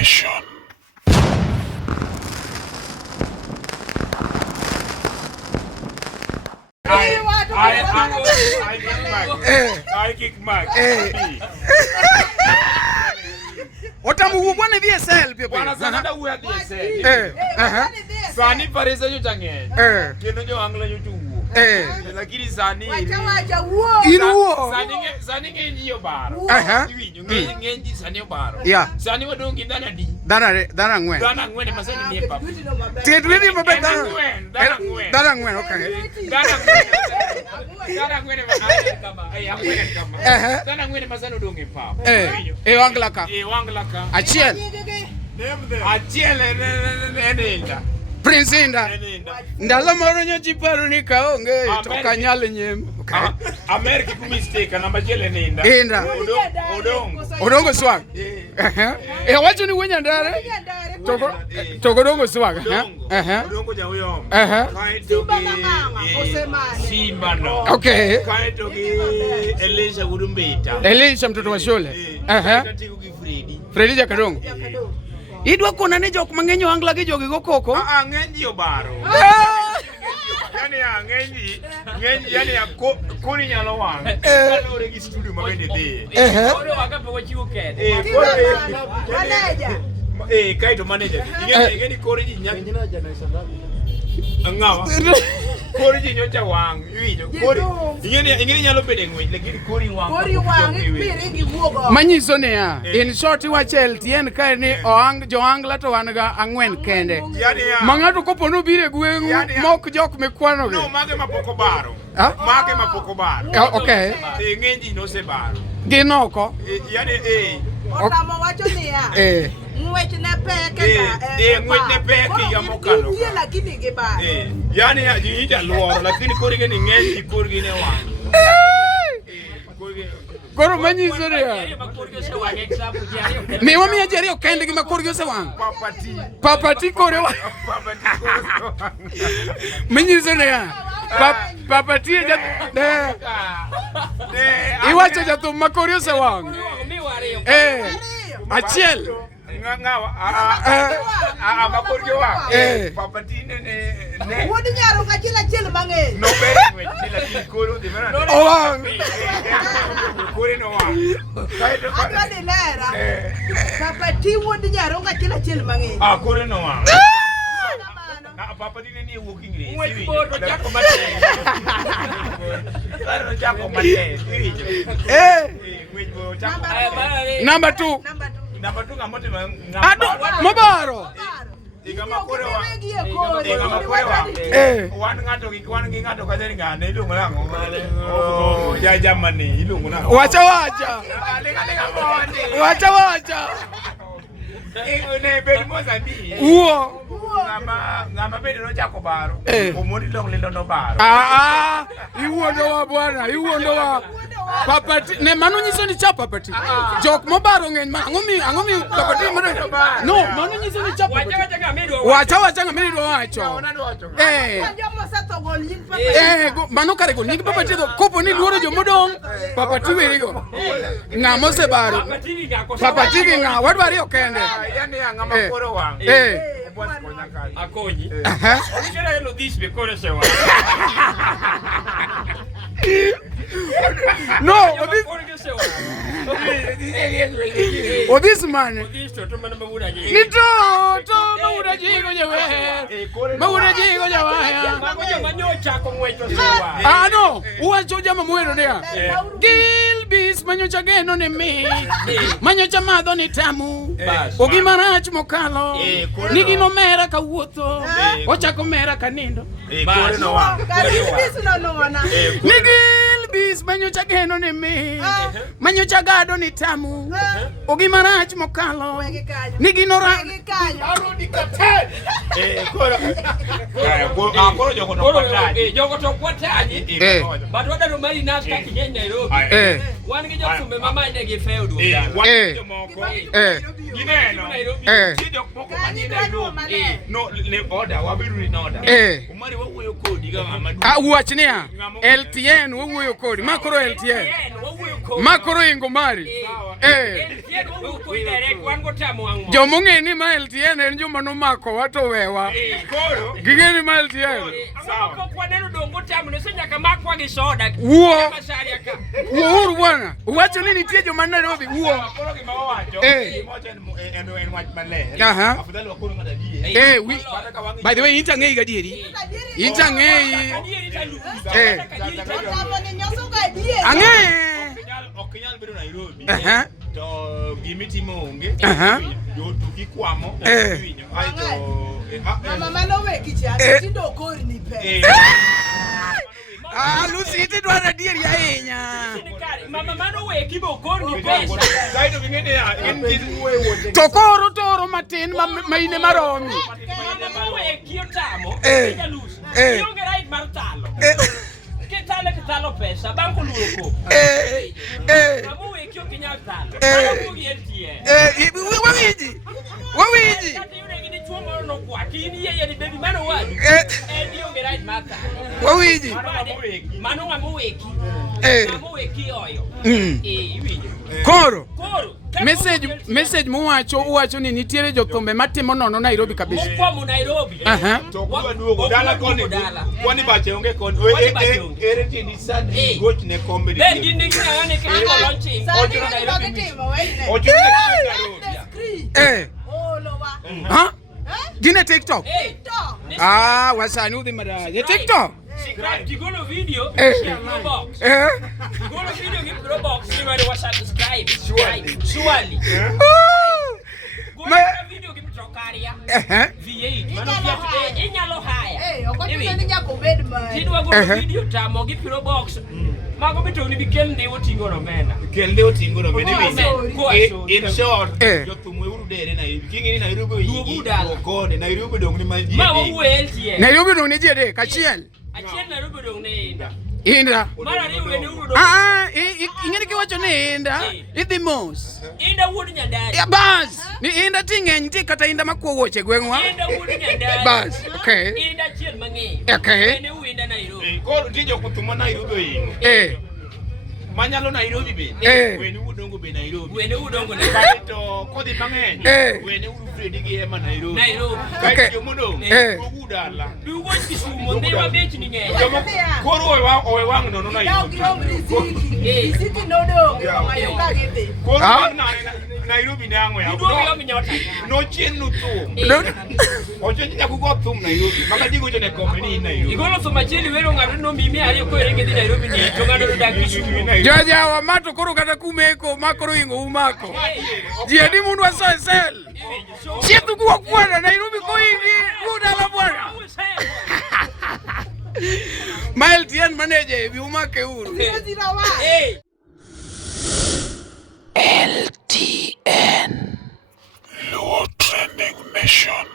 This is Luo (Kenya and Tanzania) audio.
Nation. I kick Mark. Otamo bwana DSL pepe. Bwana sana uya DSL. Sani pareza yo change. Kendo Johangla yo tuwo. Lakini sani wacha uo. Iruo. Sani ngenji yo baro. Iwinyo ngenji sani yo baro. Sani wadongi dana di. Dana ngwen. Dana ngwen masani ni pap. Tidwini mabe Dana ngwen. Dana ngwen okay. Dana ngwen kama. Anguen kama. Dana ngwen masani dongi pap. Wangla ka. Wangla ka. Achiel. Achiel enenda. Prince Inda. Ndalo moro nyochi paro ni kaonge to kanyal nyem. America ku mistake namba chele nenda. Inda. Odongo swag. Wacho ni wenya ndare. Toko dongo swag. Odongo ja huyo. Simba no. Okay. Kaito ki Elisha Gudumbeta. Elisha mtoto wa shule. Katiko ki Freddy. Freddy Jakadongo. Idwa kona ne jok mangenyo Angla gi jogi go koko. Ngenji obaro. Yani yani kuri nyalo wang. Kalore gi studio mabende dhi. Koro wakape wachiwo kede. Kaito manager. Ingeni kori ji nyaki. Ngawa. Kori ji nyocha wang. Iwinjo. Kori. Ingeni nyalo bede ng'wech lakini kori wang. Kori wang ipire gi muogo. Manyiso ne ya. In short wachel tien ka ni Johangla to wan ga ang'wen kende. Mangato kopo no bire gweng mok jok mekwano gi. No mage mapoko baro. Mage mapoko baro. Okay. Ngenji no se baro. Ginoko. Yani Otamo wacho niya. Ng'wech ne peke ng'wech ne peke ya mokalo. Tie lakini gi baro. Yani ija luoro lakini kori gini ngenji kori gini wang. Koro manyiso ne ya. Mi wami ajeri okende gi makor gi osewang. Papati kore wa. Manyiso ne ya. Papati ja iwacho jathum makor gi osewang. Achiel. Ngawa makor gi wang. Papati ne. Wodi nyaro ka chiel mang'eny. No bere lakini koro di mera. Owang. Kori no wang. Adwa ni lera. Papati wodi nyaro ka chiel mang'eny. Kori no wang. Papati ne walking race. Number 2. Number 2 ngamote Mobaro. Igamakore wan ngato kadeni ngane ilungu lango ya jamani ilungu na wacha ne bedi Mozambique uo ngama bedi no chako baro omoni long lindo no baro iwuondo wa bwana iwuondo wa papati ne mano nyiso ni cha papati jok mobaro ng'eny angomi papati no mano nyiso ni cha papati wacha ng'amiri do wacho mano kare go nying papati do kopo ni luoro jomodong papati werigo ng'amo se baro papati gi ng'a wadwari okende yani ng'ama koro wang akonyi okira no this be koro se wang no this man ni to mawuda jigo nyewe mawuda jigo nyawaya manyocha ko ngwecho se wang no uwacho jama mwero dia Gilbis manyocha geno ne mi manyocha madho ni tamu ogimarach mokalo nigi no mera kawuotho ochako mera kanindo kore no wang Gilbis manyocha geno ne mi manyocha gado ni tamu ogimarach mokalo nigi no arudi Cate koro jogo to kwataji but wadaro mari nas ka kinyen Nairobi wan gi jofumbe mama ine gi feudo moko gineno jok moko mani Nairobi no le order wabiru ni order umari wawuyo kodi ga mama wachnia LTN wawuyo kodi makoro LTN makoro ingo mari. Jomong'e ni ma LTN en joma nomako wato wewa. Gigeni ma LTN. Uo bwana. Uwacho ni nitie joma Nairobi. Uo. By the way, intang'ei gadieri. Intang'ei. Ang'e. Okinyal bedo Nairobi. To gimitimo onge. Yotuki kwamo. Mama manoweki cha tindo okori ni pe. Lucy iti dwara dieri ahinya. Mama manoweki bo okori ni pesa. Kaito bing'eni en Tokoro toro matin maine maromi. Mama manoweki Otamo. Lucy. Ionge right mar talo. Kitalo pesa banko luoko. Kamu wekio kinyal talo. Kamu gientie. Wawiji. Kati yule ngini chumo no kwa kini yeye ni baby mano wadu. Dio ngerai mata. Wawiji. Mano ngamuweki. Ngamuweki oyo. Iwinjo. Koro. Message uwacho ni nitiere jothumbe matimo nono Nairobi kabisa. Mokwamu Nairobi. To kwa duogo dala koni. Kwani bache onge koni. Ere tindi sadi goch ne kombe. Ben gindi ngane kiko launching. Ocho Nairobi. Ocho Nairobi. Ha? Gine TikTok? TikTok. Wasani udhi maraje. TikTok? Kigolo video, share box. Kigolo video give pro box, you know what subscribe. Surely. Kigolo video give trokaria. V8. Mano inyalo haya. Okotiyo ni nyako bed man. Tidwa go video tamo give pro box. Mago bitoni bi Kende otingo no mena. Kende otingo no mena. In short, jothumwe uru dere na kingini Nairobi yigi. Nairobi dong ni maji. Ma wueltie. Nairobi dong ni jede kachiel. Achiel Nairobi dong ne inda. Inda. Mara ni wene uru. Ingeni kiwacho ni inda. Idhi mos. Inda wuod nyandari. Ya bas. Ni inda ting'eny ti kata inda makuogoche gweng'wa. Inda wuod nyandari. Bas. Okay. Inda achiel mang'eny. Okay. Wene uinda Nairobi. Koro tijo kuthuma Nairobi ingo. Manyalo Nairobi be. Wene udongo be Nairobi. Wene udongo Nairobi. To kodhi mang'eny. Wene uru Fredi gi ema Nairobi. Okay. Jomodong. Ogudala. Dugo Kisumu ndewa bech ni ng'eny. Koro owe wang' nono Nairobi. Riziki nodong. Mayoka gidhi. Koro Nairobi ne ang'o ya. Dugo yo minyota. No chien no thum. Ocho nyaka go thum Nairobi. Maka digo jone komeni Nairobi. Igolo thum achiel wero ng'ato no mimi ariyo ko ere gidhi Nairobi ni to ng'ato dak Kisumu. Joja wa mato koro kata kumeko makoro ingo umako. Jiedi mundu wa sel. Sietu kuwa kwana Nairobi ko ingi udala bwana. Ma LTN manager bi umake uru. LTN Low Trending Mission.